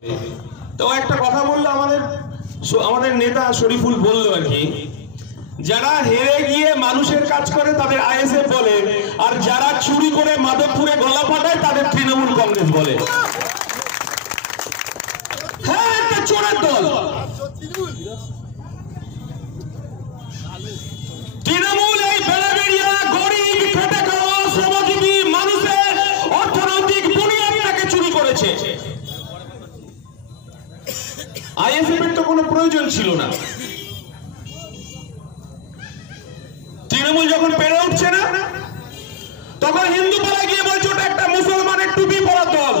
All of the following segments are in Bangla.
তো একটা কথা বললো আমাদের নেতা শরীফুল বলল আর কি, যারা হেরে গিয়ে মানুষের কাজ করে তাদের আইএসএফ বলে, আর যারা চুরি করে মাধবপুরে গলা ফাটায় তাদের তৃণমূল কংগ্রেস বলে। হ্যাঁ, একটা চোরের দল। তৃণমূল এই বেড়াবেড়িয়া গরিব খেটে খাওয়া শ্রমজীবী মানুষের অর্থনৈতিক বুনিয়াদটাকে চুরি করেছে। আইএসএফ এর তো কোনো প্রয়োজন ছিল না। তৃণমূল যখন পেরে উঠছে না, তখন হিন্দু পাড়ায় গিয়ে বলছে ওটা একটা মুসলমানের টুপি পরা দল,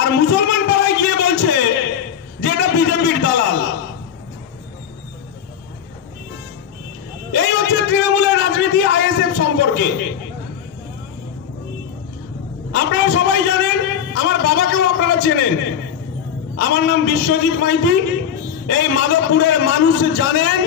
আর মুসলমান পাড়ায় গিয়ে বলছে যে এটা বিজেপির দালাল। এই হচ্ছে তৃণমূলের রাজনীতি আইএসএফ সম্পর্কে। আপনারা সবাই জানেন, আমার বাবাকেও আপনারা চেনেন, আমার নাম বিশ্বজিৎ মাইতি। এই মাধবপুরের মানুষ জানেন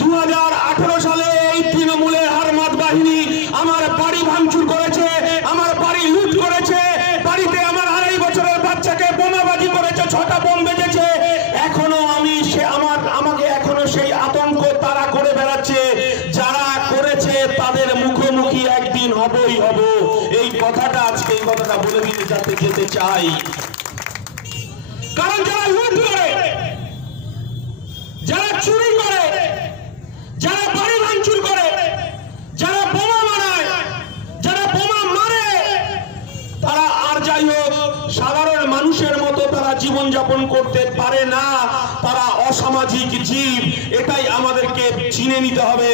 2018 সালে এই তৃণমূলের হারমাত বাহিনী আমার বাড়ি ভাঙচুর করেছে, আমার বাড়ি লুট করেছে, বাড়িতে আমার 2.5 বছরের বাচ্চাকে বোমাবাজি করেছে, 6টা বোম বেজেছে। এখনো আমাকে এখনো সেই আতঙ্ক তারা করে বেড়াচ্ছে। যারা করেছে তাদের মুখোমুখি একদিন হবই হব। এই কথাটা আজকে এই কথাটা বলে দিতে যেতে চাই, কারণ যারা লুট করে, যারা চুরি করে, যারা বাড়ি ভাঙচুর করে, যারা বোমা মারায়, যারা বোমা মারে, তারা আর যাই হোক সাধারণ মানুষের মতো তারা জীবনযাপন করতে পারে না। তারা অসামাজিক জীব। এটাই আমাদেরকে চিনে নিতে হবে,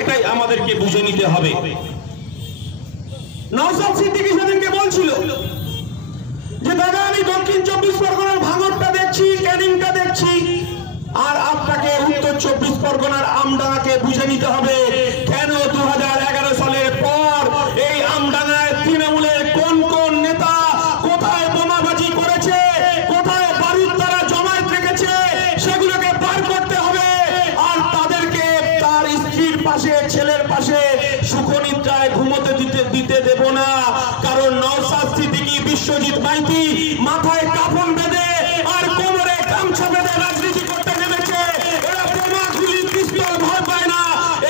এটাই আমাদেরকে বুঝে নিতে হবে। নওশাদ সিদ্দিকী সেদিনকে বলছিল যে দাদা আমি দক্ষিণ 24 পরগনার ভাঙড়টা দেখছি, ক্যানিংটা দেখছি, আর আপনাকে উত্তর 24 পরগনার আমডাঙ্গাকে বুঝে নিতে হবে কেন 2011 সালের পর এই আমডাঙ্গায় তৃণমূলের কোন কোন নেতা কোথায় বোমাবাজি করেছে, কোথায় বারুদ তারা জমায়েত রেখেছে, সেগুলোকে বার করতে হবে। আর তাদেরকে তার স্ত্রীর পাশে, ছেলের পাশে সুখনিদ্রায় ঘুমোতে দিতে দেব না। কারণ নওশাদ সিদ্দিকী, বিশ্বজিৎ মাইতি মাথায় কাফন বেঁধে আর কোমরে গামছা বেঁধে রাজনীতি করতে নেমেছে। এরা বোমা, গুলি, পিস্তল ভয় পায় না।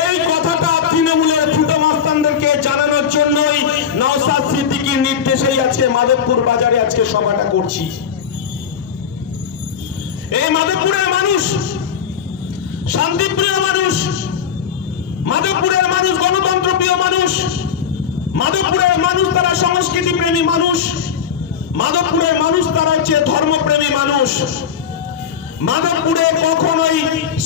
এই কথাটা তৃণমূলের ফুটো মাস্তানদেরকে জানানোর জন্যই নওশাদ সিদ্দিকীর নির্দেশেই আজকে মাধবপুর বাজারে আজকে সভাটা করছি। এই মাধবপুরের মানুষ শান্তিপ্রিয় মানুষ, মাধবপুরের মানুষ গণতন্ত্রপ্রিয় মানুষ, মাধবপুরের মানুষ তারা সংস্কৃতি প্রেমী মানুষ, মাধবপুরের মানুষ তারা হচ্ছে ধর্মপ্রেমী মানুষ। মাধবপুরে কখনোই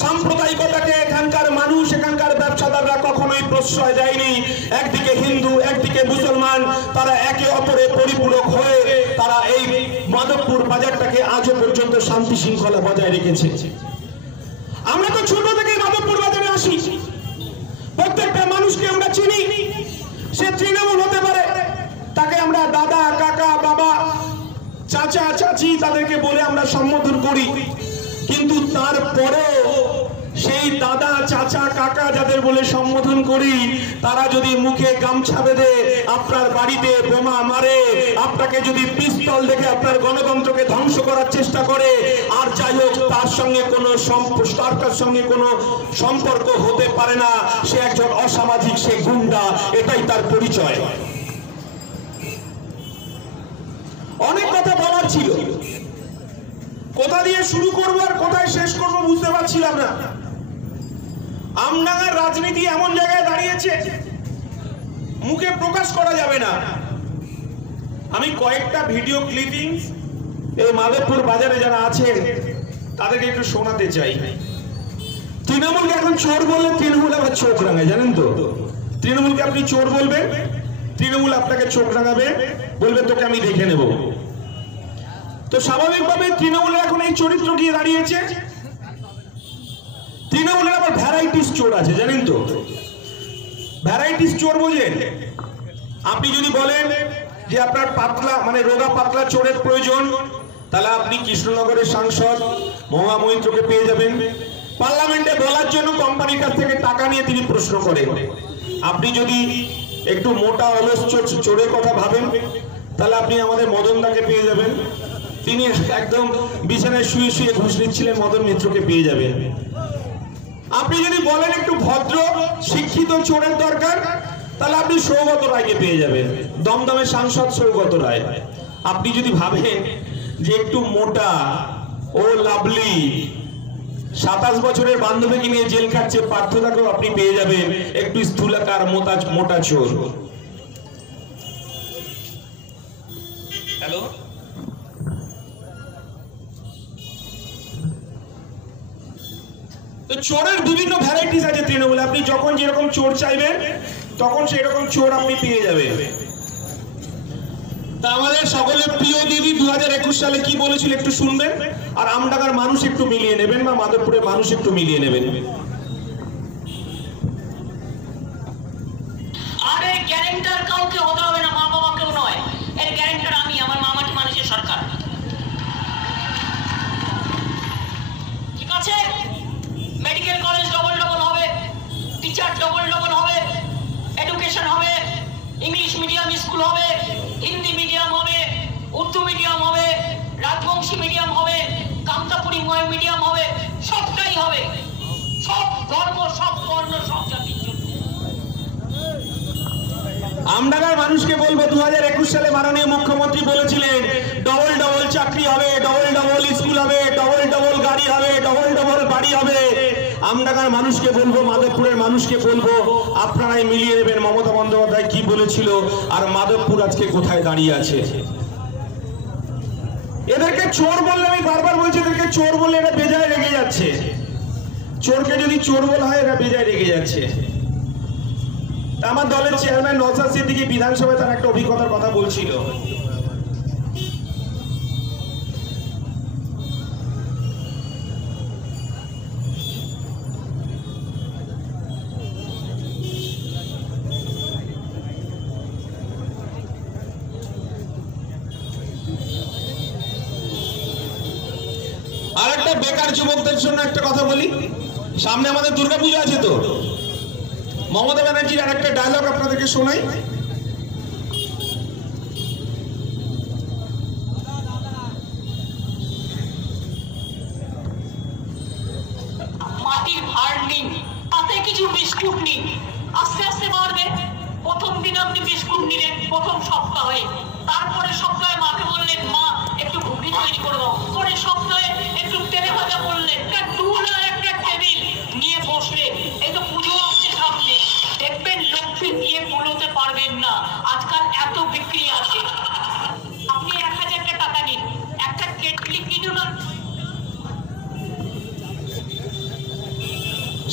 সাম্প্রদায়িকতাকে এখানকার মানুষ, এখানকার ব্যবসাদাররা কখনোই প্রশ্রয় দেয়নি। একদিকে হিন্দু, একদিকে মুসলমান, তারা একে অপরে পরিপূরক হয়ে তারা এই মাধবপুর বাজারটাকে আজও পর্যন্ত শান্তি শৃঙ্খলা বজায় রেখেছে। আমরা তো ছোট থেকে মাধবপুর বাজারে আসি, প্রত্যেকটা মানুষকে আমরা চিনি। সে তৃণমূল হতে পারে, তাকে আমরা দাদা, কাকা, বাবা, চাচা, চাচি তাদেরকে বলে আমরা সম্বোধন করি। কিন্তু তারপরেও সেই দাদা, চাচা, কাকা যাদের বলে সম্বোধন করি, তারা যদি মুখে গামছা বেঁধে আপনার বাড়িতে বোমা মারে, আপনাকে যদি পিস্তল দেখে আপনার গণতন্ত্রকে ধ্বংস করার চেষ্টা করে, আর যাই হোক তার সঙ্গে কোনো সম্পর্ক হতে পারে না, সে একজন অসামাজিক, সে গুন্ডা, এটাই তার পরিচয়। অনেক কথা বলার ছিল, কোথা দিয়ে শুরু করবো আর কোথায় শেষ করবো বুঝতে পারছিলাম না। আমডাঙ্গার রাজনীতি এমন জায়গায় দাঁড়িয়েছে মুখে প্রকাশ করা যাবে না। আমি কয়েকটা ভিডিও ক্লিপিংস এই মাধবপুর বাজারে যারা আছেন তাদেরকে একটু শোনাতে চাই। তৃণমূলকে এখন চোর বললে তৃণমূল আবার চোখ রাঙায়, জানেন তো? তৃণমূলকে আপনি চোর বলবেন, তৃণমূল আপনাকে চোখ রাঙাবে, বলবে তোকে আমি দেখে নেব। তো স্বাভাবিকভাবে তৃণমূলের এখন এই চরিত্র গিয়ে দাঁড়িয়েছে। তৃণমূলের আবার ভ্যারাইটিস চোর আছে, জানেন তো? ভ্যারাইটিস চোর বোঝেন? আপনি যদি বলেন যে আপনার পাতলা মানে রোগা পাতলা চোরের প্রয়োজন, তাহলে আপনি কৃষ্ণনগরের সাংসদ মহা মৈত্রকে পেয়ে যাবেন। পার্লামেন্টে বলার জন্য কোম্পানির কাছ থেকে টাকা নিয়ে তিনি প্রশ্ন করেন। আপনি যদি একটু মোটা অলস চোরের কথা ভাবেন, তাহলে আপনি আমাদের মদন দাকে পেয়ে যাবেন, তিনি একদম বিছানায় শুয়ে শুয়ে ঘুষ নিচ্ছিলেন, মদন মিত্রকে পেয়ে যাবেন। আপনি যদি বলেন একটু ভদ্র শিক্ষিত চোরের দরকার, তাহলে আপনি সৌগত রায়কে পেয়ে যাবেন, দমদমের সাংসদ সৌগত রায়। আপনি যদি ভাবেন যে একটু মোটা ও লাভলি 27 বছরের বান্ধবীকে নিয়ে জেল খাটছে পার্থদাকেও আপনি পেয়ে যাবেন একটু স্থূলাকার মোটা চোর। হ্যালো, তো চোরের বিভিন্ন ভ্যারাইটিস আছে তৃণমূলে। আপনি যখন যেরকম চোর চাইবেন তখন সেই রকম চোর আপনি পেয়ে যাবেন। তা আমাদের সকলের প্রিয় দিদি 2021 সালে কি বলেছিল একটু শুনবেন, আর আমডাঙ্গার মানুষ একটু মিলিয়ে নেবেন বা মাধবপুরের মানুষ একটু মিলিয়ে নেবেন। আরে গ্যারান্টার কাউকে হতে হবে না, মা বাবাকেও নয়, এর গ্যারান্টার আমি, আমার মামাটি মানুষের সরকার। ঠিক আছে, মেডিকেল কলেজ ডবল হবে, টিচার ডবল হবে, এডুকেশন হবে, ইংলিশ মিডিয়াম স্কুল হবে, হিন্দি মিডিয়াম হবে, উর্দু মিডিয়াম হবে, রাজবংশী মিডিয়াম হবে, কামতাপুরি মিডিয়াম হবে, সবটাই হবে, সব ধর্ম, সব বর্ণ, সব জাতির জন্য। আমডাঙ্গার মানুষকে বলবো 2021 সালে মাননীয় মুখ্যমন্ত্রী বলেছিলেন ডবল চাকরি হবে, ডবল স্কুল হবে, ডবল গাড়ি হবে, ডবল বাড়ি হবে। আমডাঙ্গার মানুষকে বলবো, মাধবপুরের মানুষকে বলবো, আপনারাই মিলিয়ে নেবেন মমতা বন্দ্যোপাধ্যায় কি বলেছিল আর মাধবপুর আজকে কোথায় দাঁড়িয়ে আছে। এদেরকে চোর বললে, আমি বারবার বলছি, এদেরকে চোর বললে এরা বেজায় রেগে যাচ্ছে। চোরকে যদি চোর বলা হয় এরা বেজায় রেগে যাচ্ছে। আমার দলের চেয়ারম্যান নওশাদ সিদ্দিকী বিধানসভায় তার একটা অভিজ্ঞতার কথা বলছিল। আর একটা বেকার যুবকদের জন্য একটা কথা বলি, সামনে আমাদের দুর্গাপুজো আছে, তো মমতা ব্যানার্জির আর একটা ডায়লগ আপনাদেরকে শোনাই। মাটির ভার নিন, তাতে কিছু বিস্কুট নিন, আস্তে আস্তে বাড়বে। প্রথম দিন আপনি বিস্কুট নিলেন প্রথম সপ্তাহে, তারপরে সপ্তাহে মাকে বললেন মা একটু ঘুগনি তৈরি করে দাও, পরের সপ্তাহে একটু তেলে ভাজা বললেন, একটা টেবিল নিয়ে বসলে। এই তো পুজো আসছে সামনে, দেখবেন লক্ষ্মী দিয়ে কুলোতে পারবেন না, আজকাল এত বিক্রি আছে। আপনি 1000 টাকা নিন, একটা কেটলি কিনুন না।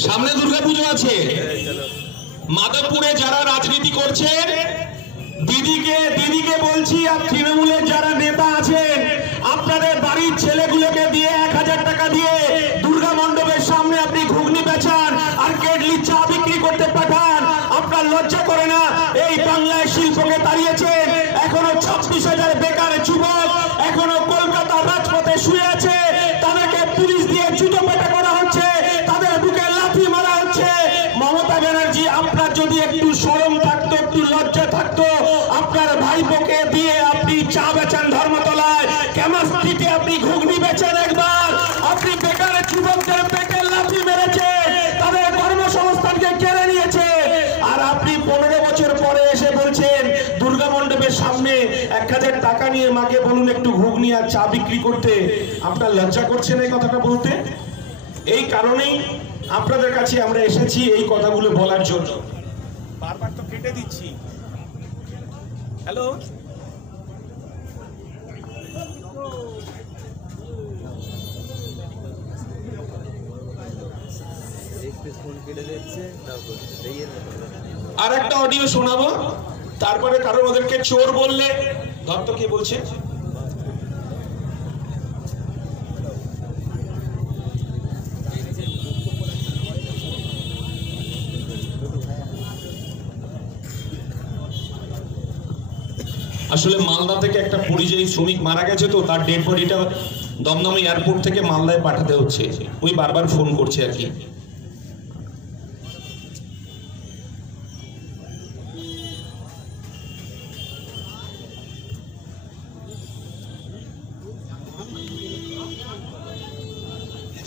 সামনে দুর্গাপুজো আছে, মাধবপুরে যারা রাজনীতি করছেন দিদিকে বলছি, আর তৃণমূলের যারা নেতা আছেন, আপনাদের বাড়ির ছেলেগুলোকে দিয়ে 1000 টাকা দিয়ে দুর্গা মণ্ডপের সামনে আপনি ঘুগনি বেচান আর কেটলি চা বিক্রি করতে পাঠান। আপনার লজ্জা করে না? এই বাংলায় শিল্পকে তাড়িয়েছেন, এখনো 26,000 বেকার যুবক এখনো কলকাতার রাজপথে শুয়ে আছে, তাদেরকে পুলিশ দিয়ে জুতো পেটা করা হচ্ছে, তাদের বুকে লাথি মারা হচ্ছে। মমতা ব্যানার্জি, আপনার যদি একটু শরম থাকতো, একটু লজ্জা থাকতো, আপনার ভাইপোকে দিয়ে আপনি চা বেচান ধর্মতলায়, ক্যামাস্ট্রিতে আপনি ঘুগনি বেচেন একবার। আপনি বেকার যুবকদের পেটে লাথি মেরেছে, তাদের কর্মসংস্থানকে কেড়ে নিয়েছে, আর আপনি 15 বছর পরে এসে বলছেন দুর্গা মণ্ডপের সামনে 1000 টাকা নিয়ে মাকে বলুন একটু ঘুগনি আর চা বিক্রি করতে। আপনার লজ্জা করছে না এই কথাটা বলতে? এই কারণেই আপনাদের কাছে আমরা এসেছি এই কথাগুলো বলার জন্য। বারবার তো কেটে দিচ্ছি। হ্যালো, আর একটা অডিও শোনাবো, তারপরে কারণ ওদেরকে চোর বললে দত্ত কে বলছে। আসলে মালদা থেকে একটা পরিযায়ী শ্রমিক মারা গেছে, তো তার ডেড বডিটা দমদম এয়ারপোর্ট থেকে মালদায় পাঠাতে হচ্ছে, ওই বারবার ফোন করছে আর কি।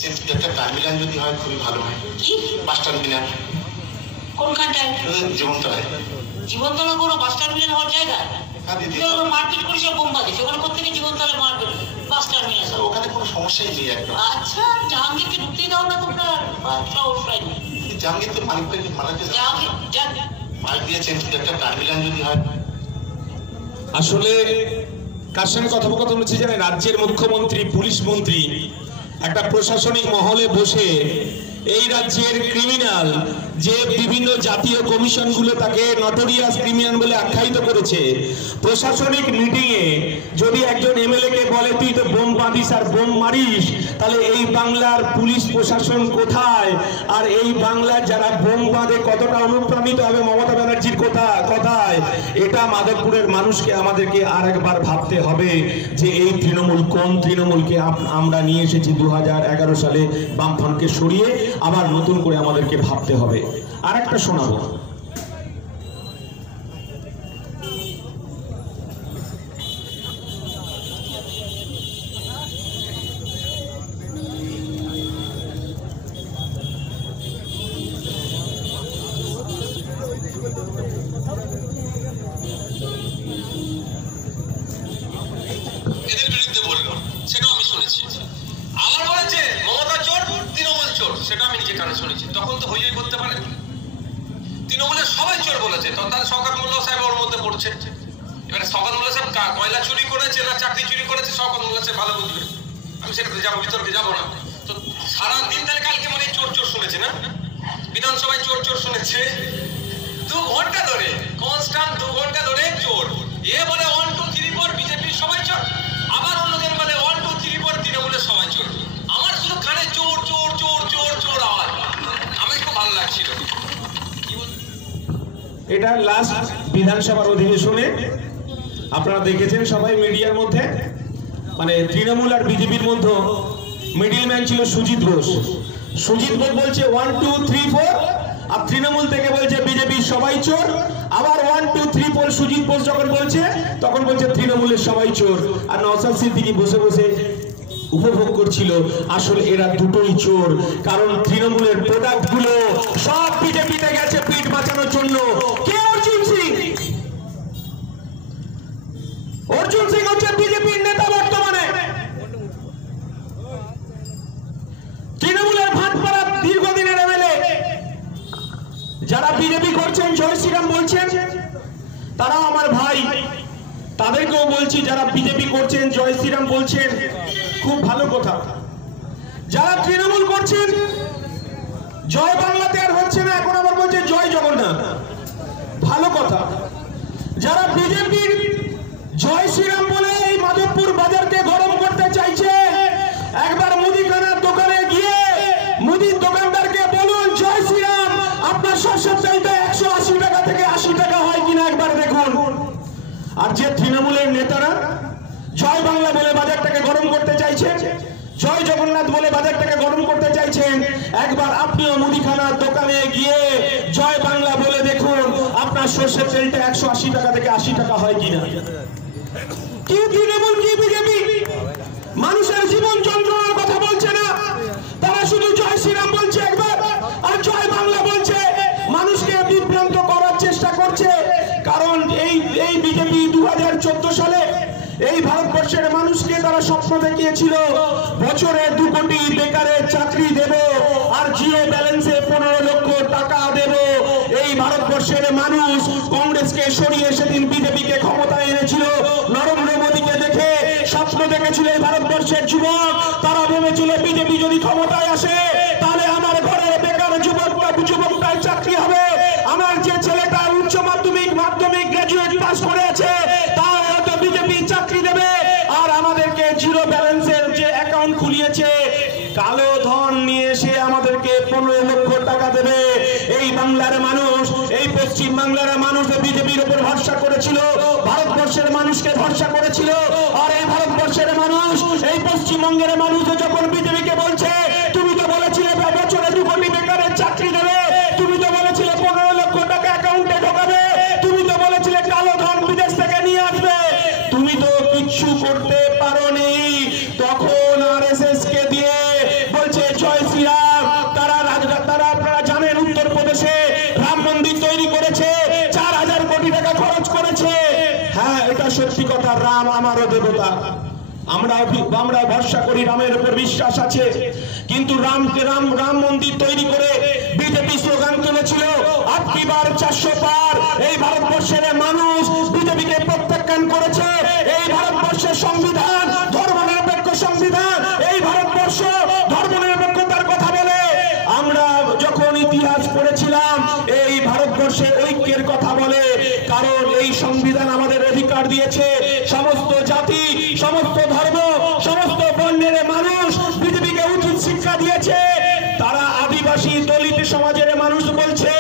একটা টার্মিনাল যদি হয় খুবই ভালো হয়। কি বাস টার্মিনাল কোনখানটায়? জীবনতলায়। জীবনতলা কোনো বাস টার্মিনাল হওয়ার জায়গা? হ্যাঁ দিদি, মারপিট করে সব বোম বাজে, ওখানে কোথেকে জীবনতলা মারপিট বাস টার্মিনাল? ওখানে কোনো সমস্যাই নেই একদম। আচ্ছা, জাহাঙ্গীরকে ঢুকতেই দাও না তোমরা? অবশ্যই জাহাঙ্গীর তো মালিককে মারাতে জাহাঙ্গীর মালিক দিয়েছেন, একটা টার্মিনাল যদি হয়। আসলে কার সঙ্গে কথোপকথন হচ্ছে জানেন? রাজ্যের মুখ্যমন্ত্রী, পুলিশ মন্ত্রী একটা প্রশাসনিক মহলে বসে এই রাজ্যের ক্রিমিনাল যে বিভিন্ন জাতীয় কমিশনগুলো তাকে নটোরিয়াস ক্রিমিনাল বলে আখ্যায়িত করেছে, প্রশাসনিক মিটিংয়ে যদি একজন এমএলএ কে বলে তুই তো বোম বাঁধিস আর বোম মারিস, তাহলে এই বাংলার পুলিশ প্রশাসন কোথায়? আর এই বাংলার যারা বোম বাঁধে কতটা অনুপ্রাণিত হবে মমতা ব্যানার্জির কথায়? এটা মাধবপুরের মানুষকে আমাদেরকে আরেকবার ভাবতে হবে যে এই তৃণমূল কোন তৃণমূলকে আমরা নিয়ে এসেছি 2011 সালে বামফ্রন্টকে সরিয়ে, আবার নতুন করে আমাদেরকে ভাবতে হবে। আর একটা শোনাবো। এদের বিরুদ্ধে বললো, সেটাও আমি শুনেছি। আবার বলেছে মমতা চোর, তৃণমূল চোর, সেটা আমি নিজে কানে শুনেছি। তখন তো হইই করতে পারে, তৃণমূলের সবাই চোর বলেছে, তখন তাহলে শওকত মোল্লা সাহেব ওর মধ্যে পড়ছে। এবারে শওকত মোল্লা সাহেব কয়লা চুরি করেছে না চাকরি চুরি করেছে, শওকত মোল্লা সাহেব ভালো বুঝবে, আমি সেটাতে যাবো, বিতর্কে যাবো না। তো সারাদিন তাহলে কালকে মানে চোর চোর শুনেছে না, বিধানসভায় চোর চোর শুনেছে 2 ঘন্টা ধরে, কনস্ট্যান্ট 2 ঘন্টা ধরে চোর। এ বলে 1 2 3 4 বিজেপির সবাই চোর, আবার অন্যদের বলে 1 2 3 4 তৃণমূলের সবাই চোর। আমার শুধু কানে চোর চোর চোর চোর চোর আওয়াজ, আমার খুব ভালো লাগছিল। এটা লাস্ট বিধানসভার অধিবেশনে আপনারা দেখেছেন সবাই মিডিয়ার মধ্যে, মানে তৃণমূল আর বিজেপির মধ্যে মিডিলম্যান ছিল সুজিত বোস। সুজিত বোস বলছে 1 2 3 4, আর তৃণমূল থেকে বলছে বিজেপি সবাই চোর। আবার 1 2 3 4 সুজিত বোস যখন বলছে তখন বলছে তৃণমূলের সবাই চোর। আর নওশাদ সিদ্দিকী বসে বসে উপভোগ করছিল। আসলে এরা দুটোই চোর, কারণ তৃণমূলের প্রোডাক্ট গুলো সব বিজেপিতে গেছে পিঠ বাঁচানোর জন্য। কে অর্জুন সিং? অর্জুন সিং হচ্ছে বিজেপির নেতা বর্তমানে। তৃণমূলের ভাটপাড়া দীর্ঘদিনের এমএলএ যারা বিজেপি করছেন, জয় শ্রীরাম বলছেন, তারা আমার ভাই। তাদেরকেও বলছি যারা বিজেপি করছেন, জয় শ্রীরাম বলছেন, খুব ভালো কথা। যারা তৃণমূল করছেন, জয় বাংলাতে আর হচ্ছে না, এখন আবার বলছে জয় জগন্নাথ, ভালো কথা। যারা বিজেপির জয় শ্রীরাম বলে এই মাধবপুর বাজারকে গরম করতে চাইছে, একবার মুদিখানার দোকানে গিয়ে মুদির দোকানদারকে বলুন জয় শ্রীরাম, আপনার সরষের চাইতে 180 টাকা থেকে 80 টাকা হয় কিনা একবার দেখুন। আর যে তৃণমূলের নেতারা জয় বাংলা বলে বাজারটাকে গরম করতে চাইছে, জয় জগন্নাথ বলে বাজারটাকে গরম করতে চাইছেন, একবার আপনিও মুদিখানার দোকানে গিয়ে জয় বাংলা বলে দেখুন আপনার সরষের তেলটা 180 টাকা থেকে 80 টাকা হয় কিনা। কি তৃণমূল কি বিজেপি মানুষের জীবন যন্ত্রণার কথা বলছে না, তারা শুধু জয় শ্রীরাম বলছে একবার আর জয় বাংলা বলছে, মানুষকে বিভ্রান্ত করার চেষ্টা করছে। কারণ এই বিজেপি 2014 সালে এই ভারতবর্ষের মানুষকে তারা স্বপ্ন দেখিয়েছিল বছরে 2 কোটি বেকারের চাকরি দেব আর জিরো ব্যালেন্সে 15 লক্ষ টাকা দেব। এই ভারতবর্ষের মানুষ কংগ্রেসকে সরিয়ে সেদিন বিজেপিকে ক্ষমতায় এনেছিল। নরেন্দ্র মোদীকে দেখে স্বপ্ন দেখেছিল এই ভারতবর্ষের যুবক, তারা ভেবেছিল বিজেপি যদি ক্ষমতায় আসে তাহলে আমার ঘরের বেকার যুবকটার চাকরি হবে, আমার যে ছেলেটা উচ্চ মাধ্যমিক গ্রাজুয়েট পাস করে আছে তার হয়তো বিজেপি চাকরি দেবে, আর আমাদেরকে জিরো ব্যালেন্সের যে অ্যাকাউন্ট খুলিয়েছে কালো ধন নিয়ে এসে আমাদেরকে 15 লক্ষ টাকা দেবে। এই বাংলার মানুষ, এই পশ্চিম বাংলার মানুষ বিজেপির উপর ভরসা করেছিল, ভারতবর্ষের মানুষকে ভরসা করেছিল। আর এই ভারতবর্ষের মানুষ, এই পশ্চিমবঙ্গের মানুষ যখন বিজেপিকে বলছে তুমি তো বলেছিলে বছরে 2 কোটি বেকারের চাকরি দেবে, তুমি তো বলেছিলে 15 লক্ষ টাকা অ্যাকাউন্টে ঢোকাবে, তুমি তো বলেছিলে কালো ধন বিদেশ থেকে নিয়ে আসবে, তুমি তো কিচ্ছু করতে পারোনি। তখন আরএসএস কে দিয়ে বলছে আমারও দেবতা। আমরা ভরসা করি, রামের উপর বিশ্বাস আছে। কিন্তু রাম মন্দির তৈরি করে বিজেপি স্লোগান তুলেছিল আপকি বার 400 পার। এই ভারতবর্ষের মানুষ বিজেপিকে প্রত্যাখ্যান করেছে। এই ভারতবর্ষের সংবিধান ধর্মনিরপেক্ষ সংবিধান। এই ভারতবর্ষ ধর্মনিরপেক্ষতার কথা বলে। আমরা যখন ইতিহাস পড়েছিলাম এই ভারতবর্ষে ঐক্যের কথা বলে, কারণ এই সংবিধান আমাদের অধিকার দিয়েছে। সমস্ত জাতি, সমস্ত ধর্ম, সমস্ত বর্ণের মানুষ বিজেপিকে উচিত শিক্ষা দিয়েছে। তারা আদিবাসী দলিত সমাজের মানুষ বলছে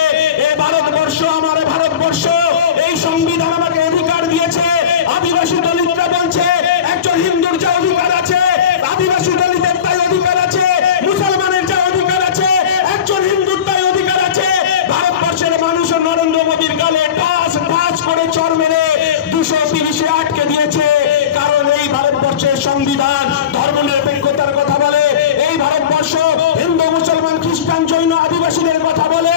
এ ভারতবর্ষ আমার ভারতবর্ষ, এই সংবিধান আমাকে অধিকার দিয়েছে। আদিবাসী দলিতরা বলছে একজন হিন্দুর যা অধিকার আছে আদিবাসী দলিতের তাই অধিকার আছে, মুসলমানের যা অধিকার আছে একজন হিন্দুর তাই অধিকার আছে। ভারতবর্ষের মানুষ নরেন্দ্র মোদীর গালে ঠাস ঠাস করে চড় মেরে 230-এ আটকে দিয়েছে। কারণ এই ভারতবর্ষের সংবিধান ধর্মনিরপেক্ষতার কথা বলে। এই ভারতবর্ষ হিন্দু, মুসলমান, খ্রিস্টান, জৈন, আদিবাসীদের কথা বলে।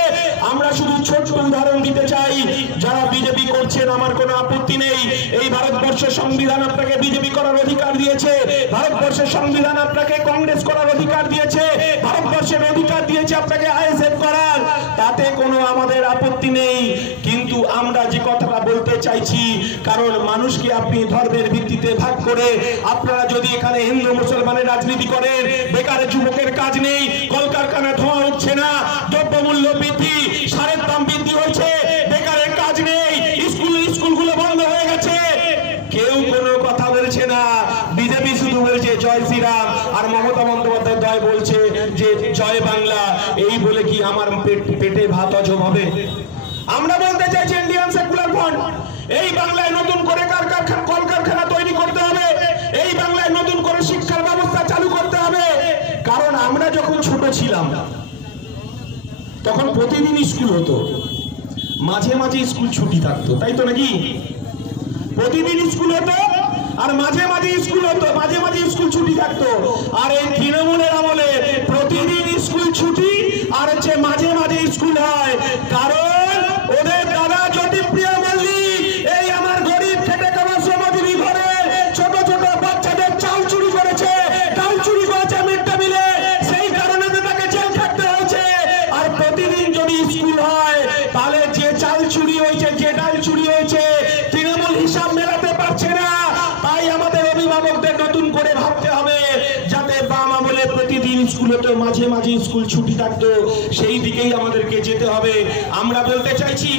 আমরা শুধু ছোট্ট উদাহরণ দিতে চাই। যারা বিজেপি করছেন আমার কোনো আপত্তি নেই। এই ভারতবর্ষের সংবিধান আপনাকে বিজেপি করার অধিকার দিয়েছে। ভারতবর্ষের সংবিধান আপনাকে কংগ্রেস করার অধিকার দিয়েছে। ভারতবর্ষের অধিকার দিয়েছে আপনাকে আইএসএফ করার, তাতে কোনো আমাদের আপত্তি নেই। কিন্তু আমরা যে কথাটা বলতে চাইছি, কারণ মানুষকে আপনি ধর্মের ভিত্তিতে ভাগ করে আপনারা যদি এখানে হিন্দু মুসলমানের রাজনীতি করেন, বেকার যুবকের কাজ নেই, কলকারখানা ধোঁয়া হচ্ছে না, দ্রব্যমূল্য বৃদ্ধি, সারের দাম বৃদ্ধি হয়েছে, বেকারের কাজ নেই, স্কুলগুলো বন্ধ হয়ে গেছে, কেউ কোনো কথা বলছে না। বিজেপি শুধু বলছে জয় শ্রীরাম, আর মমতা বন্দ্যোপাধ্যায় বলছে যে জয় বাংলা। এই বলে কি আমার পেটে ভাত হজম হবে? আমরা বলতে চাইছি ইন্ডিয়ান সেকুলার ফ্রন্ট, এই বাংলায় নতুন করে কলকারখানা তৈরি করতে হবে। এই বাংলায় নতুন করে শিক্ষার ব্যবস্থা চালু করতে হবে। কারণ আমরা যখন ছোট ছিলাম তখন প্রতিদিন স্কুল হতো, মাঝে মাঝে স্কুল ছুটি থাকতো, তাই তো নাকি? প্রতিদিন স্কুল হতো আর মাঝে মাঝে স্কুল হতো, মাঝে মাঝে স্কুল ছুটি থাকতো। আর এই তৃণমূলের আমলে প্রতিদিন স্কুল ছুটি আর হচ্ছে মাঝে মাঝে স্কুল হয়। কারণ ওদের দাদা জ্যোতিপ্রিয় মল্লিক এই আমার গরিব খেটে খাওয়া শ্রমজীবী ঘরের ছোট ছোট বাচ্চাদের চাল চুরি করেছে, ডাল চুরি করেছে মিড ডে মিলে। সেই কারণে তাকে জেল খাটতে হয়েছে। আর প্রতিদিন যদি স্কুল হয় তাহলে যে চাল চুরি হয়েছে, যে ডাল চুরি হয়েছে, তৃণমূল হিসাব মেলাতে পারছে না। তাই আমাদের অভিভাবকদের নতুন করে ভাবতে হবে যাতে বাম আমলে প্রতিদিন স্কুল হতো, মাঝে মাঝে স্কুল ছুটি থাকতো, সেই দিকেই আমাদেরকে যেতে হবে। আমরা বলতে চাইছি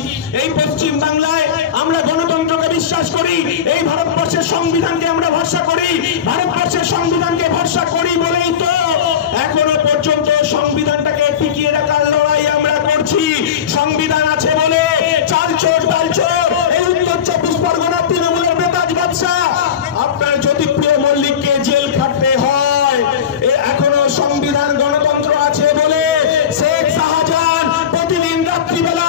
এই পশ্চিম বাংলায় আমরা গণতন্ত্রকে বিশ্বাস করি, এই ভারতবর্ষের সংবিধানকে আমরা ভরসা করি। ভারতবর্ষের সংবিধানকে ভরসা করি বলেই তো এখনো পর্যন্ত সংবিধানটাকে টিকিয়ে রাখার লড়াই আমরা করছি। সংবিধান আছে বলে চাল চোর ডাল চোর এই উত্তর 24 পরগনার তৃণমূলের বেতাজ বাদশা আপনার জ্যোতিপ্রিয় মল্লিককে জেল খাটতে হয়। এখনো সংবিধান গণতন্ত্র আছে বলে শেখ শাহজাহান প্রতিদিন রাত্রিবেলা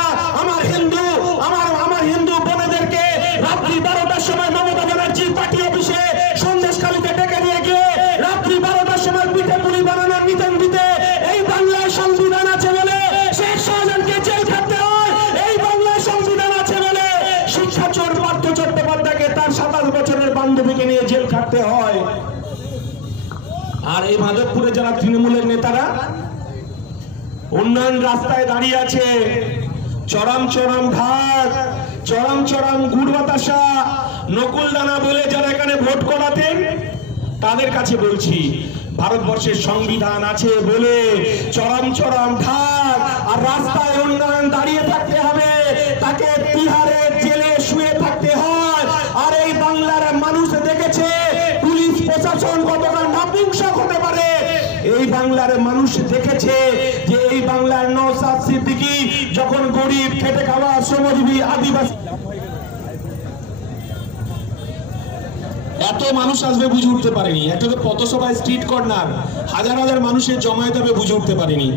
আমার হিন্দু বোনেদেরকে রাত্রি 12টার সময় মমতা ব্যানার্জি পার্টি অফিসে সন্দেশখালীতে ডেকে নিয়ে গিয়ে রাত্রি 12টার সময় পিঠে পুলি বানানোর নিতন দিতে। এই বাংলায় সংবিধান আছে বলে শেখ শাহজাহানকে জেল খাটতে হয়। এই বাংলায় সংবিধান আছে বলে শিক্ষা চোর পার্থ চট্টোপাধ্যায়কে তার 27 বছরের বান্ধবীকে নিয়ে জেল খাটতে হয়। আর এই মাধবপুরে যারা তৃণমূলের নেতারা উন্নয়ন রাস্তায় দাঁড়িয়ে আছে, চরম চরম ঘাট, চরম চরম গুড় বাতাসা, নকুলদানা বলে যারা এখানে ভোট করাতেন তাদের কাছে বলছি ভারতবর্ষের সংবিধান আছে বলে চরম চরম ঘাট আর রাস্তায় উন্নয়ন দাঁড়িয়ে থাকতে হবে, তাকে বিহারের জেলে শুয়ে থাকতে হয়। আর এই বাংলার মানুষ দেখেছে পুলিশ প্রশাসন কতটা নপুংসক হতে পারে। এই বাংলার মানুষ দেখেছে যে এই বাংলার নওশাদ সিদ্দিকী যখন গরিব খেটে খাওয়া শ্রমজীবী আদিবাসী এত মানুষ আসবে বুঝে উঠতে পারেনি। একটা তো পথসভায় স্ট্রিট কর্নার হাজার হাজার মানুষের জমায়েত হবে বুঝে উঠতে পারেনি।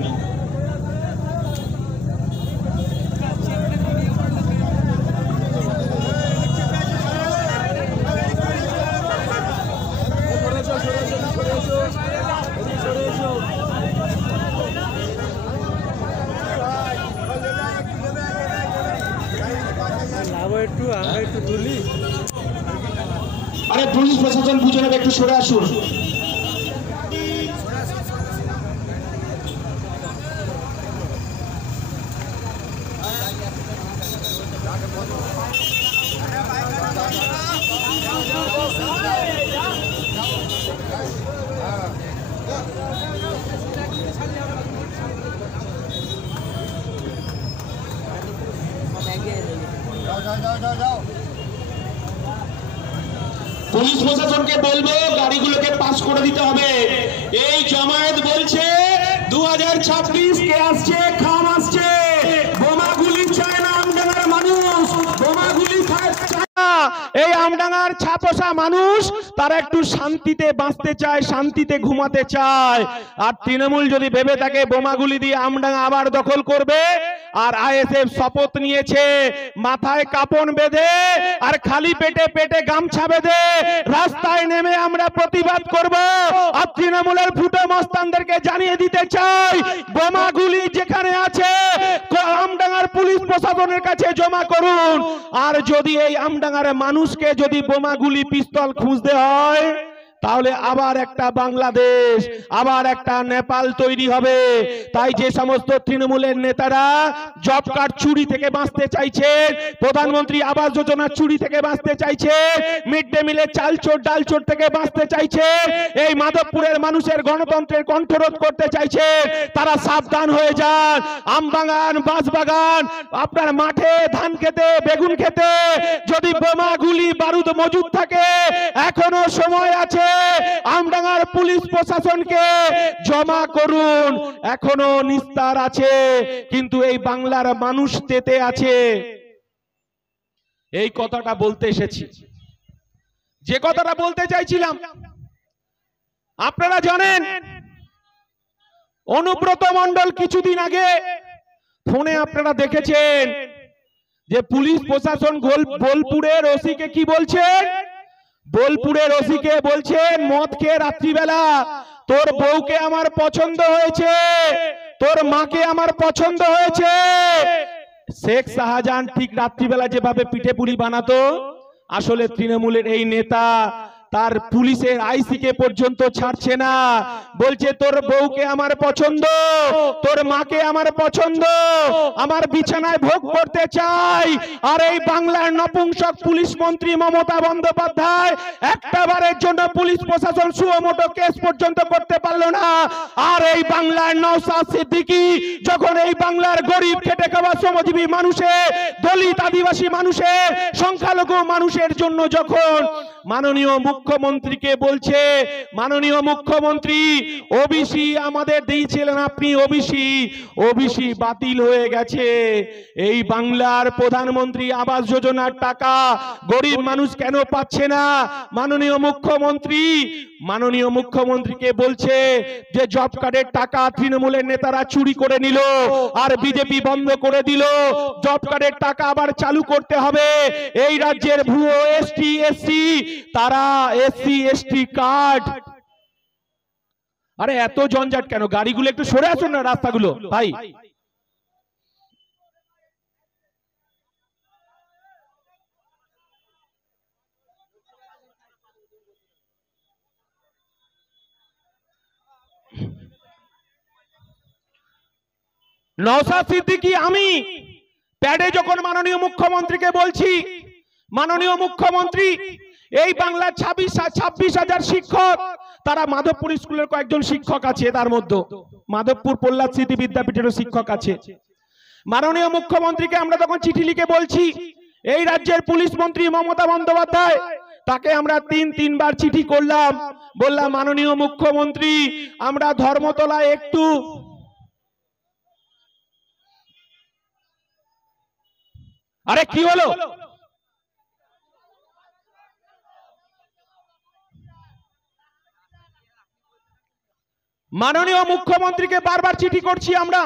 আরে পুলিশ প্রশাসন বুঝে নেবে, একটু সরে আসুন। পুলিশ প্রশাসনকে বলবো গাড়িগুলোকে পাস করে দিতে হবে। এই জমায়েত বলছে 2026 কে আসছে, খাম আসছে, বোমাগুলি চায় না আমডাঙ্গার মানুষ, বোমাগুলি চায় না এই আমডাঙ্গার ছাপোষা মানুষ। তারা একটু শান্তিতে বাঁচতে চায়, শান্তিতে ঘুমাতে চায়। আর তৃণমূল যদি ভেবে থাকে বোমাগুলি দিয়ে আমডাঙ্গা আবার দখল করবে, আর আইএসএফ শপথ নিয়েছে মাথায় কাপড় বেঁধে আর খালি পেটে গামছা বেঁধে রাস্তায় নেমে আমরা প্রতিবাদ করব। আর তৃণমূলের ফুটো মস্তানদেরকে জানিয়ে দিতে চাই, বোমাগুলি যেখানে আছে আমডাঙ্গার পুলিশ প্রশাসনের কাছে জমা করুন। আর যদি এই আমডাঙ্গার মানুষকে যদি বোমাগুলি পিস্তল খুঁজতে হয়, তাহলে আবার একটা বাংলাদেশ, আবার একটা নেপাল তৈরি হবে। তাই যে সমস্ত তৃণমূলের নেতারা জব কার্ড চুরি থেকে বাঁচতে চাইছে, প্রধানমন্ত্রী আবাস যোজনা চুরি থেকে বাঁচতে চাইছে, মিড ডে মিলে চাল চোর ডাল চোর থেকে বাঁচতে চাইছে, এই মাধবপুরের মানুষের গণতন্ত্রের কণ্ঠরোধ করতে চাইছে, তারা সাবধান হয়ে যান। আমবাগান, বাঁশবাগান, আপনার মাঠে ধান খেতে, বেগুন খেতে যদি বোমাগুলি বারুদ মজুদ থাকে, এখনো সময় আছে। আমডাঙ্গার পুলিশ প্রশাসনকে জমা করুন, এখনো নিস্তার আছে। কিন্তু এই বাংলার মানুষ তেতে আছে। এই কথাটা বলতে এসেছি, যে কথাটা বলতে চাইছিলাম। আপনারা জানেন অনুব্রত মণ্ডল কিছুদিন আগে ফোনে আপনারা দেখেছেন যে পুলিশ প্রশাসন বোলপুরের ওসিকে কি বলছেন। বোলপুরের ওসিকে বলছেন, মদ খেয়ে রাত্রিবেলা তোর বউকে আমার পছন্দ হয়েছে, তোর মাকে আমার পছন্দ হয়েছে। শেখ শাহজাহান ঠিক রাত্রিবেলা যেভাবে পিঠে পুলি বানাতো, আসলে তৃণমূলের এই নেতা তার পুলিশের আইসি কে পর্যন্ত ছাড়ছে না। বলছে তোর বউকে আমার পছন্দ, তোর মাকে আমার পছন্দ, আমার বিছানায় ভোগ করতে চাই। আর এই বাংলার নপুংসক পুলিশ মন্ত্রী মমতা বন্দ্যোপাধ্যায় একটা বারের জন্য পুলিশ প্রশাসন সুমোটো কেস পর্যন্ত করতে পারলো না। আর এই বাংলার নওশাদ সিদ্দিকী যখন এই বাংলার গরিব খেটে খাওয়া শ্রমজীবী মানুষের, দলিত আদিবাসী মানুষের, সংখ্যালঘু মানুষের জন্য যখন মাননীয় মুখ্যমন্ত্রীকে বলছে, মাননীয় মুখ্যমন্ত্রী ওবিসি আমাদের দিয়েছিলেন আপনি, ওবিসি বাতিল হয়ে গেছে। এই বাংলার প্রধানমন্ত্রী আবাস যোজনার টাকা গরিব মানুষ কেন পাচ্ছে না? মাননীয় মুখ্যমন্ত্রীকে বলছে যে জব কার্ডের টাকা তৃণমূলের নেতারা চুরি করে নিল, আর বিজেপি বন্ধ করে দিল। জব কার্ডের টাকা আবার চালু করতে হবে। এই রাজ্যের ভুয়ো এসটি এসসি, তারা এসসি এসটি কার্ড। আরে এত ঝঞ্ঝাট কেন? গাড়িগুলো একটু সরে আসুন না রাস্তাগুলো ভাই। নওশাদ সিদ্দিকী আমি প্যাডে যখন মাননীয় মুখ্যমন্ত্রীকে বলছি, মাননীয় মুখ্যমন্ত্রী এই বাংলার 26,000 শিক্ষক, তারা মাধবপুর স্কুলের কয়েকজন শিক্ষক আছে, তার মধ্যে মাধবপুর প্রহ্লাদ স্মৃতি বিদ্যাপীঠেরও শিক্ষক আছে। মাননীয় মুখ্যমন্ত্রীকে আমরা তখন চিঠি লিখে বলছি, এই রাজ্যের পুলিশ মন্ত্রী মমতা বন্দ্যোপাধ্যায়, তাকে আমরা তিনবার চিঠি করলাম, বললাম মাননীয় মুখ্যমন্ত্রী আমরা ধর্মতলায় একটু আরে কি হলো? মাননীয় মুখ্যমন্ত্রীকে বারবার চিঠি করছি আমরা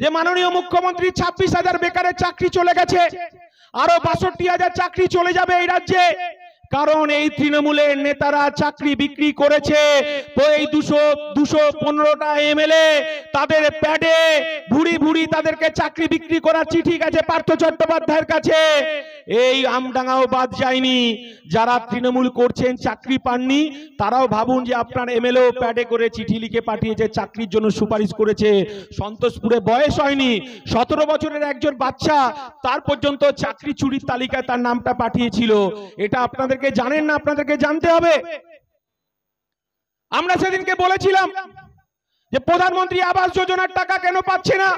যে মাননীয় মুখ্যমন্ত্রী 26,000 বেকারের চাকরি চলে গেছে, আরো 62,000 চাকরি চলে যাবে এই রাজ্যে। কারণ এই তৃণমূলের নেতারা চাকরি বিক্রি করেছে। এই 215টা এমএলএ তাদের প্যাডে ভুড়ি তাদেরকে চাকরি বিক্রি করার চিঠি গেছে পার্থ চট্টোপাধ্যায়ের কাছে। এই আমডাঙ্গাও বাদ যায়নি। যারা তৃণমূল করছেন চাকরি পাননি তারাও ভাবুন যে আপনার এমএলএ প্যাডে করে চিঠি লিখে পাঠিয়েছে, চাকরির জন্য সুপারিশ করেছে। সন্তোষপুরে বয়স হয়নি, 17 বছরের একজন বাচ্চা, তার পর্যন্ত চাকরি চুরির তালিকায় তার নামটা পাঠিয়েছিল। এটা আপনাদেরকে জানেন না, আপনাদেরকে জানতে হবে। আমরা সেদিনকে বলেছিলাম যে প্রধানমন্ত্রী আবাস যোজনার টাকা কেন পাচ্ছে না।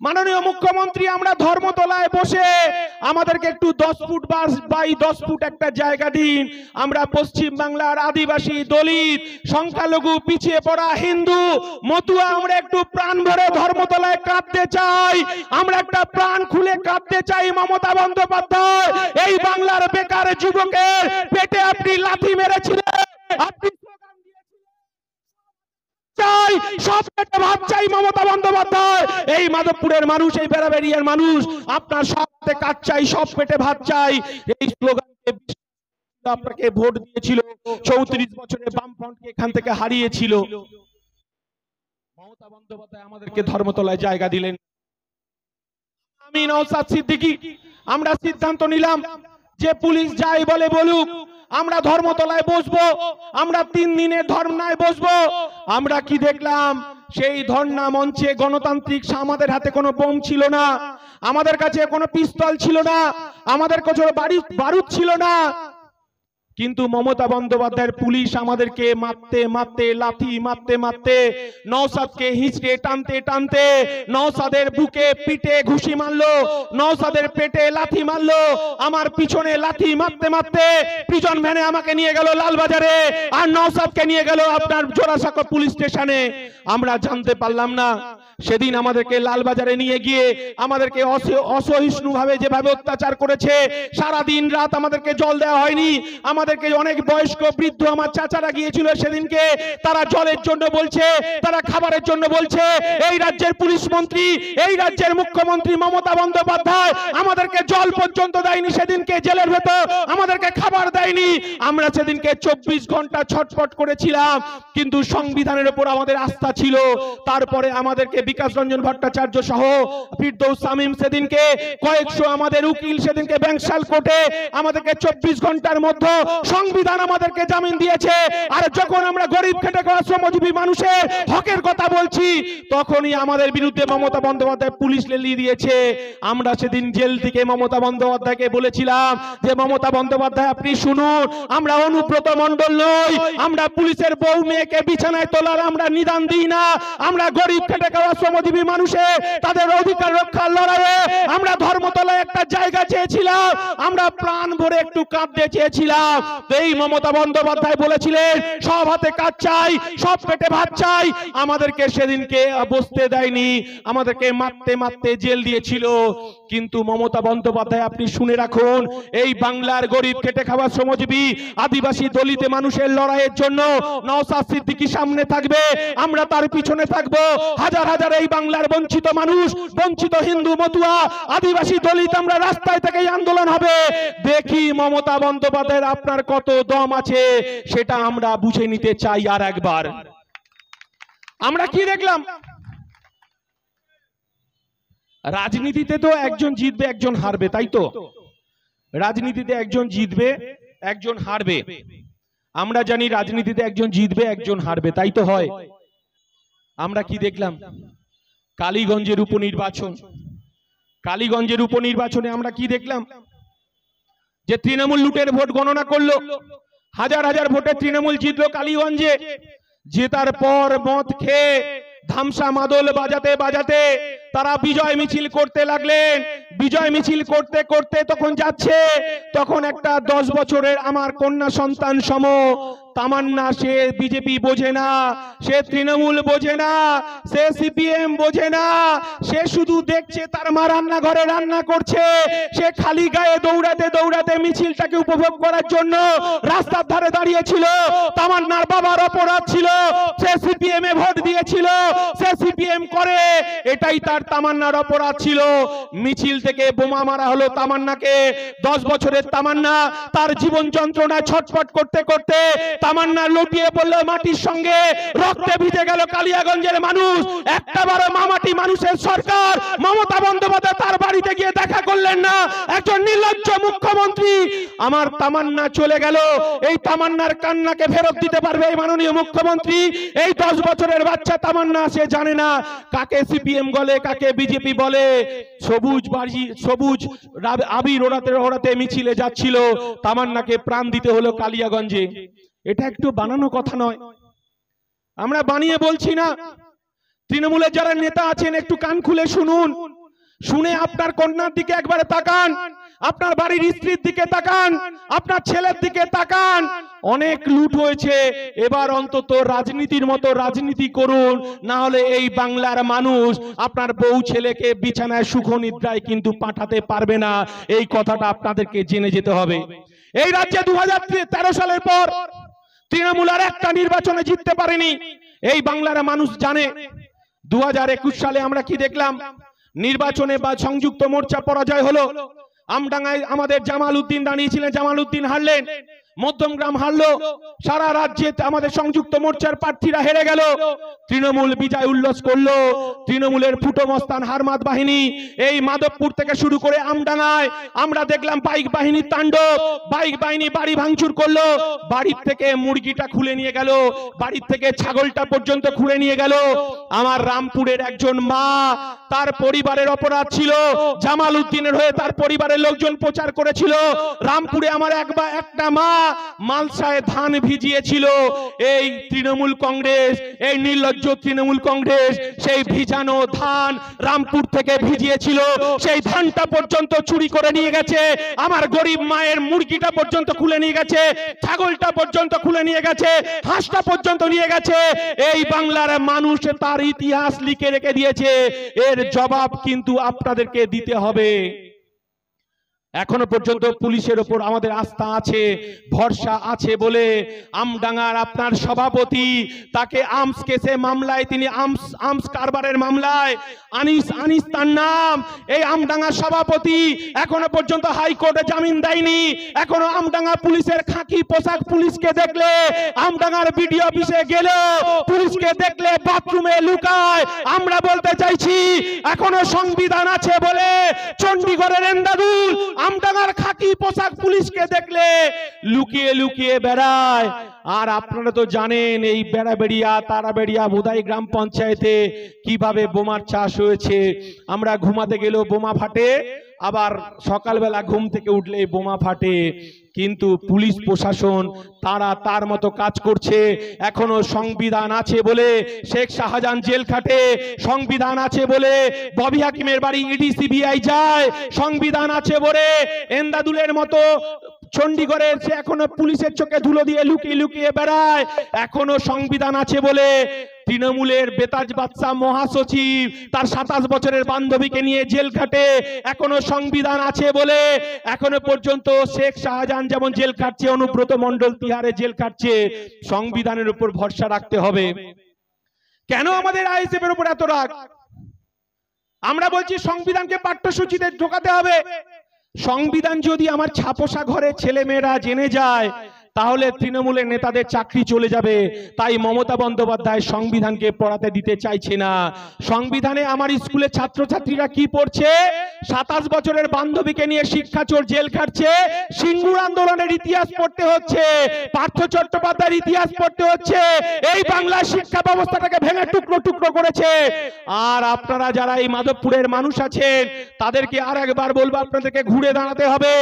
মাননীয় মুখ্যমন্ত্রী, আমরা ধর্মতলায় বসে আমাদেরকে একটু 10 ফুট বাই 10 ফুট একটা জায়গা দিন। আমরা পশ্চিম বাংলার আদিবাসী, দলিত, সংখ্যালঘু, পিছিয়ে পড়া, হিন্দু, মতুয়া, আমরা একটু প্রাণ ভরে ধর্মতলায় কাঁদতে চাই। আমরা একটা প্রাণ খুলে কাঁদতে চাই। মমতা বন্দ্যোপাধ্যায়, এই বাংলার বেকার যুবকের পেটে আপনি লাথি মেরেছিলেন, আপনি চাই সব পেটে ভাত চাই। মমতা বন্দ্যোপাধ্যায়, এই মাধবপুরের মানুষ, এই বেড়াবেড়িয়ার মানুষ, আপনার সব পেটে কাজ চাই, সব পেটে ভাত চাই। এই স্লোগানকে আপনাকে ভোট দিয়েছিল, 34 বছরে বামফ্রন্টকে এখান থেকে হারিয়েছিল। মমতা বন্দ্যোপাধ্যায় আমাদেরকে ধর্মতলায় জায়গা দিলেন। আমি নওশাদ সিদ্দিকী, আমরা সিদ্ধান্ত নিলাম যে পুলিশ যাই বলে বলুক, আমরা ধর্মতলায় বসবো, আমরা 3 দিনের ধর্নায় বসবো। আমরা কি দেখলাম? সেই ধর্না মঞ্চে গণতান্ত্রিক, আমাদের হাতে কোনো বোম ছিল না, আমাদের কাছে কোনো পিস্তল ছিল না, আমাদের কাছে বারুদ ছিল না, কিন্তু মমতা বন্দ্যোপাধ্যায়ের পুলিশ আমাদেরকে মারতে মারতে, লাথি মারতে মারতে, নওশাদকে হিঁচড়ে টানতে টানতে নওশাদের বুকে পিঠে ঘুষি মারলো, নওশাদের পেটে লাথি মারলো, আমার পিছনে লাথি মারতে মারতে প্রিজন ভ্যানে আমাকে নিয়ে গেল লালবাজারে, আর নওশাদকে নিয়ে গেল আপনার জোড়াসাঁকো পুলিশ স্টেশনে। আমরা জানতে পারলাম না সেদিন আমাদেরকে লালবাজারে নিয়ে গিয়ে আমাদেরকে অসহিষ্ণুভাবে যেভাবে অত্যাচার করেছে। সারা দিন রাত আমাদেরকে জল দেওয়া হয়নি। আমাদেরকে অনেক বয়স্ক বৃদ্ধ আমার চাচারা গিয়েছিল সেদিনকে, তারা জলের জন্য বলছে, তারা খাবারের জন্য বলছে। এই রাজ্যের পুলিশ মন্ত্রী, এই রাজ্যের মুখ্যমন্ত্রী মমতা বন্দ্যোপাধ্যায় আমাদেরকে জল পর্যন্ত দেয়নি সেদিনকে, জেলের ভেতর আমাদেরকে খাবার দেয়নি। আমরা সেদিনকে 24 ঘন্টা ছটফট করেছিলাম, কিন্তু সংবিধানের উপর আমাদের আস্থা ছিল। তারপরে আমাদেরকে বিকাশ রঞ্জন ভট্টাচার্য সহ ফিরদৌস শামীম, সেদিনকে কয়েকশো আমাদের উকিল সেদিনকে ব্যাংশাল কোর্টে আমাদেরকে 24 ঘন্টার মধ্যে সংবিধান আমাদেরকে জামিন দিয়েছে। আর যখন আমরা গরিব খেটে খাওয়া শ্রমজীবী মানুষের হকের কথা বলছি, তখনই আমাদের বিরুদ্ধে মমতা বন্দ্যোপাধ্যায় পুলিশ লেলিয়ে দিয়েছে। আমরা সেদিন জেল থেকে মমতা বন্দ্যোপাধ্যায়কে বলেছিলাম যে মমতা বন্দ্যোপাধ্যায়, আপনি শুনুন, আমরা অনুব্রত মণ্ডল নই, আমরা পুলিশের বউ মেয়েকে বিছানায় তোলার আমরা নিদান দিই না। আমরা গরিব খেটে খাওয়া শ্রমজীবী মানুষের তাদের অধিকার রক্ষার লড়াইয়ে আমরা ধর্মতলায় একটা জায়গা চেয়েছিলাম, আমরা প্রাণ ভরে একটু কাঁদতে চেয়েছিলাম। এই মমতা বন্দ্যোপাধ্যায় বলেছিলেন সব হাতে কাজ চাই, সব পেটে ভাত চাই। আমাদেরকে সেদিনকে বসতে দেয়নি, আমাদেরকে মারতে মারতে জেল দিয়েছিল। কিন্তু মমতা বন্দ্যোপাধ্যায়, আপনি শুনে রাখুন, এই বাংলার গরিব খেটে খাওয়া শ্রমজীবী আদিবাসী দলিত মানুষের লড়াইয়ের জন্য নওশাদ সিদ্দিকী সামনে থাকবে, আমরা তার পিছনে থাকবো। হাজার হাজার এই বাংলার বঞ্চিত মানুষ, বঞ্চিত হিন্দু, মতুয়া, আদিবাসী, দলিত, আমরা রাস্তায় থেকে আন্দোলন হবে। দেখি মমতা বন্দ্যোপাধ্যায়ের আপনার কত দম আছে, সেটা আমরা বুঝে নিতে চাই। আর একবার আমরা কি দেখলাম? রাজনীতিতে তো একজন জিতবে একজন হারবে, তাই তো? রাজনীতিতে একজন জিতবে একজন হারবে। আমরা জানি রাজনীতিতে একজন জিতবে একজন হারবে, তাই তো হয়? আমরা কি দেখলাম? কালীগঞ্জের উপনির্বাচন, কালীগঞ্জের উপনির্বাচনে আমরা কি দেখলাম? যে তৃণমূল লুটের ভোট গণনা করলো, হাজার হাজার ভোটে তৃণমূল জিতলো কালীগঞ্জে। জেতার পর মদ খেয়ে ধামসা মাদল বাজাতে বাজাতে তারা বিজয় মিছিল করতে লাগলেন। বিজয় মিছিল করতে করতে তখন যাচ্ছে, তখন একটা 10 বছরের আমার কন্যা সন্তান সম তামান্না, সে বিজেপি বোঝে না, সে তৃণমূল বোঝে না, সে সিপিএম বোঝে না, সে শুধু দেখছে তার মা রান্নাঘরে রান্না করছে। সে খালি গায়ে দৌড়াতে দৌড়াতে মিছিলটাকে উপভোগ করার জন্য রাস্তার ধারে দাঁড়িয়েছিল। তামান্নার বাবার অপরাধ ছিল, সে সিপিএম এ ভোট দিয়েছিল, সে সিপিএম করে, এটাই তার তামান্নার অপরাধ ছিল। মিছিল থেকে বোমা মারা হলো তামান্নাকে। 10 বছরের তামান্না তার জীবন যন্ত্রণায় ছটফট করতে করতে তামান্না লুটিয়ে পড়লো মাটির সঙ্গে, রক্তে ভিজে গেল কালিয়াগঞ্জের মানুষ। একটাবারও মামাটি মানুষের সরকার মমতা বন্দ্যোপাধ্যায় তার বাড়িতে গিয়ে দেখা করলেন না। একজন নির্লজ্জ মুখ্যমন্ত্রী। আমার তামান্না চলে গেল, এই তামান্নার কান্নাকে ফেরত দিতে পারবে এই মাননীয় মুখ্যমন্ত্রী? এই 10 বছরের বাচ্চা তামান্না সে জানে না কাকে সিপিএম বলে, কাকে বিজেপি বলে। সবুজ আবির ওড়াতে ওড়াতে মিছিলে যাচ্ছিল, তামান্নাকে প্রাণ দিতে হলো কালিয়াগঞ্জে। এটা একটু বানানো কথা নয়, আমরা বানিয়ে বলছি না। তৃণমূলের যারা নেতা আছেন একটু কান খুলে শুনুন, শুনে আপনার কন্যার দিকে একবারে তাকান, আপনার বাড়ির স্ত্রীর দিকে তাকান, আপনার ছেলের দিকে তাকান। অনেক লুট হয়েছে, এবার অন্তত রাজনীতির মতো রাজনীতি করুন, না হলে এই বাংলার মানুষ আপনার বউ ছেলেকে বিছানায় সুখনিদ্রায় কিন্তু পাঠাতে পারবে না। এই কথাটা আপনাদেরকে জেনে যেতে হবে। এই রাজ্যে 2013 সালের পর তৃণমূল আর একটা নির্বাচনে জিততে পারেনি, এই বাংলার মানুষ জানে। 2021 সালে আমরা কি দেখলাম? নির্বাচনে বা সংযুক্ত মোর্চা পরাজয় হলো। আমডাঙ্গায় আমাদের জামাল উদ্দিন দাঁড়িয়েছিলেন, জামাল উদ্দিন হারলেন। মধ্যমগ্রাম হারলো। সারা রাজ্যে আমাদের সংযুক্ত মোর্চার প্রার্থীরা হেরে গেল। তৃণমূল বিজয় উল্লাস করলো। তৃণমূলের ফুটোমস্তান হারমাত বাহিনী এই মাধবপুর থেকে শুরু করে আমডাঙ্গায় আমরা দেখলাম বাইক বাহিনীর তাণ্ডব। বাইক বাহিনী বাড়ি ভাঙচুর করলো, বাড়ির থেকে মুরগিটা খুলে নিয়ে গেল, বাড়ির থেকে ছাগলটা পর্যন্ত খুলে নিয়ে গেল। আমার রামপুরের একজন মা, তার পরিবারের অপরাধ ছিল, জামাল উদ্দিনের হয়ে তার পরিবারের লোকজন প্রচার করেছিল। রামপুরে আমার একটা মা মালসায় ধান ভিজিয়েছিল। এই তৃণমূল কংগ্রেস, এই নির্লজ্জ তৃণমূল কংগ্রেস সেই ভিজানো ধান রামপুর থেকে ভিজিয়েছিল, সেই ধানটা পর্যন্ত চুরি করে নিয়ে গেছে। আমার গরিব মায়ের মুরগিটা পর্যন্ত খুলে নিয়ে গেছে, ছাগলটা পর্যন্ত খুলে নিয়ে গেছে, হাঁসটা পর্যন্ত নিয়ে গেছে। এই বাংলার মানুষ তার ইতিহাস লিখে রেখে দিয়েছে, এর জবাব কিন্তু আপনাদেরকে দিতে হবে। এখনো পর্যন্ত পুলিশের উপর আমাদের আস্থা আছে, ভরসা আছে বলে আমডাঙ্গার আপনার সভাপতি, তাকে আর্মস কেসে মামলায়, তিনি আর্মস কারবারের মামলায় আনিস তার নাম, এই আমডাঙ্গার সভাপতি এখনো পর্যন্ত হাইকোর্টে জামিন দেয়নি। এখনো আমডাঙ্গা পুলিশের খাকি পোশাক পুলিশকে দেখলে, আমডাঙ্গার বিডিও অফিসে গেল পুলিশকে দেখলে বাথরুমে লুকায়। আমরা বলতে চাইছি এখনো সংবিধান আছে বলে চণ্ডীগড়ের এন্দাদুল আমডাঙ্গার খাকি পোশাক পুলিশকে দেখলে লুকিয়ে লুকিয়ে বেড়ায়। আর আপনারা তো জানেন এই বেড়াবেড়িয়া তারাবেড়িয়া বোদাই গ্রাম পঞ্চায়েতে কিভাবে বোমার চাষ হয়েছে। আমরা ঘুমাতে গেলেও বোমা ফাটে, আবার সকালবেলা ঘুম থেকে উঠলে বোমা ফাটে। কিন্তু পুলিশ প্রশাসন তারা তার মতো কাজ করছে। এখনো সংবিধান আছে বলে শেখ শাহজাহান জেল খাটে, সংবিধান আছে বলে ববি হাকিমের বাড়ি ইডি সিবিআই যায়, সংবিধান আছে বলে এন্দাদুলের মতো চণ্ডীগড়ের সে এখনো পুলিশের চোখে ধুলো দিয়ে লুকিয়ে লুকিয়ে বেড়ায়। এখনো সংবিধান আছে বলে তৃণমূলের বেতাজ বাদশা মহাসচিব তার 27 বছরের বান্ধবীকে নিয়ে জেল খাটে। এখনো সংবিধান আছে বলে এখনো পর্যন্ত শেখ শাহজাহান যেমন জেল খাটছে, অনুব্রত মণ্ডল তিহারে জেল খাটছে। সংবিধানের উপর ভরসা রাখতে হবে। কেন আমাদের আইএসএফ এর উপর এত রাগ? আমরা বলছি সংবিধানকে পাঠ্যসূচিতে ঢোকাতে হবে। সংবিধান যদি আমার ছাপোষা ঘরে ছেলে মেয়েরা জেনে যায় তাহলে তৃণমূলের নেতাদের চাকরি চলে যাবে। তাই মমতা বন্দ্যোপাধ্যায় সংবিধানকে পড়াতে দিতে চাইছে না। সংবিধানে আমার স্কুলের ছাত্রছাত্রীরা কি পড়ছে? 27 বছরের বান্ধবীকে নিয়ে শিক্ষাচোর জেল খাটছে, সিঙ্গুর আন্দোলনের ইতিহাস পড়তে হচ্ছে, পার্থ চট্টোপাধ্যায়ের ইতিহাস পড়তে হচ্ছে। এই বাংলা শিক্ষা ব্যবস্থাটাকে ভেঙে টুকরো টুকরো করেছে। আর আপনারা যারা এই মাধবপুরের মানুষ আছেন তাদেরকে আর একবার বলবো, আপনাদেরকে ঘুরে দাঁড়াতে হবে।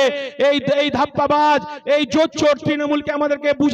এই ধাপ্পাবাজ, এই জোচ্চোর তৃণমূল আমাদেরকে বুঝে